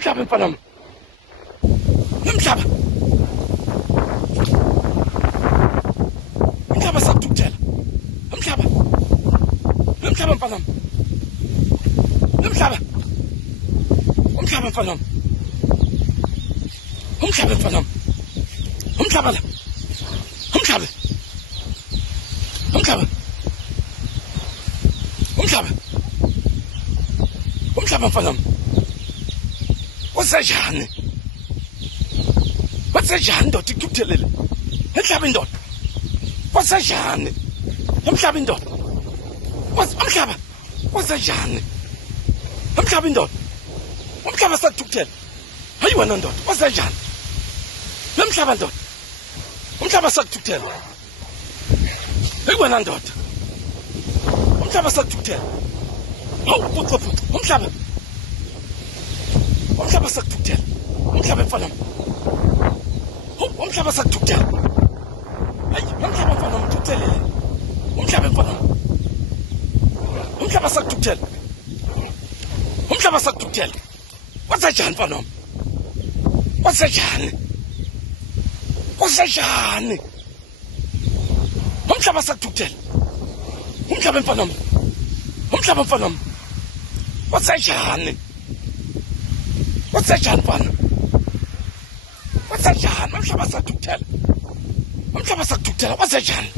umhlaba mfana wami, umhlaba, umhlaba sakuthukuthela, umhlaba, umhlaba mfana wami, umhlaba, umhlaba mfana wami, umhlaba mfana wami, umhlaba la, umhlaba, umhlaba, umhlaba, umhlaba mfana wami. Wasejani? Wasejani ndoda ikuthelele? Emhlaba indoda. Wasejani? Emhlaba indoda. Umhlaba. Wasejani? Emhlaba indoda. Umhlaba sakuthukuthela. Hayi wena ndoda, wasejani? Emhlaba ndoda. Umhlaba sakuthukuthela. Hayi wena ndoda. Umhlaba sakuthukuthela. Hawu, umhlaba. Umhlaba sakuthukuthela. Umhlaba mfana wami. Umhlaba sakuthukuthela. Hayi, umhlaba mfana wami uthukuthelele. Umhlaba mfana wami. Umhlaba sakuthukuthela. Umhlaba sakuthukuthela. Wasejani mfana wami? Wasejani? Wasejani? Umhlaba sakuthukuthela. Umhlaba mfana wami. Umhlaba mfana wami. Wasejani? Wasejani mfana? Wasejani? Umhlaba sakuthukuthela. Umhlaba sakuthukuthela. Wasejani?